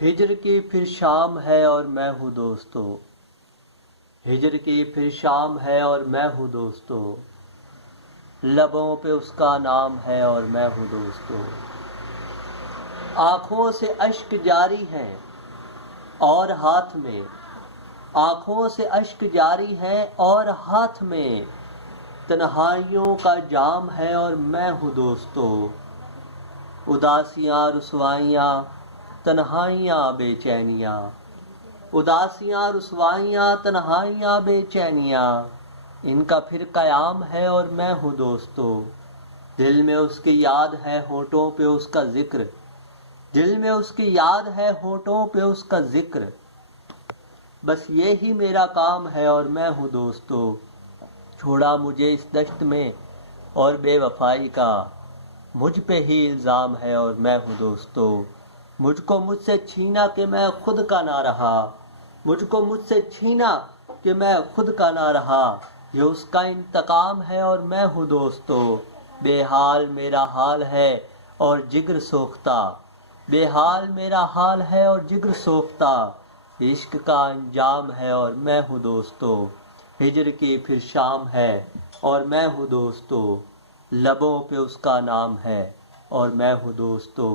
ہجر کی پھر شام ہے اور میں ہوں دوستو، ہجر کی پھر شام ہے اور میں ہوں دوستو، لبوں پہ اس کا نام ہے اور میں ہوں دوستو، آنکھوں سے اشک جاری ہیں اور ہاتھ میں، آنکھوں سے اشک جاری ہے اور ہاتھ میں تنہائیوں کا جام ہے اور میں ہوں دوستو، اداسیاں رسوائیاں تنہائیاں بے چینیاں، اداسیاں رسوائیاں تنہائیاں بے چینیاں، ان کا پھر قیام ہے اور میں ہوں دوستو، دل میں اس کی یاد ہے ہونٹوں پہ اس کا ذکر، دل میں اس کی یاد ہے ہونٹوں پہ اس کا ذکر، بس یہی میرا کام ہے اور میں ہوں دوستو، چھوڑا مجھے اس دشت میں اور بے وفائی کا، مجھ پہ ہی الزام ہے اور میں ہوں دوستو، مجھ کو مجھ سے چھینا کہ میں خود کا نہ رہا، مجھ کو مجھ سے چھینا کہ میں خود کا نہ رہا، یہ اس کا انتقام ہے اور میں ہوں دوستو، بے حال میرا حال ہے اور جگر سوختہ، بے حال میرا حال ہے اور جگر سوختہ، عشق کا انجام ہے اور میں ہوں دوستو، ہجر کی پھر شام ہے اور میں ہوں دوستو، لبوں پہ اس کا نام ہے اور میں ہوں دوستو،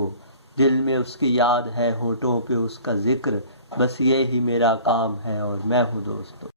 دل میں اس کی یاد ہے ہونٹوں پہ اس کا ذکر، بس یہی میرا کام ہے اور میں ہوں دوستو۔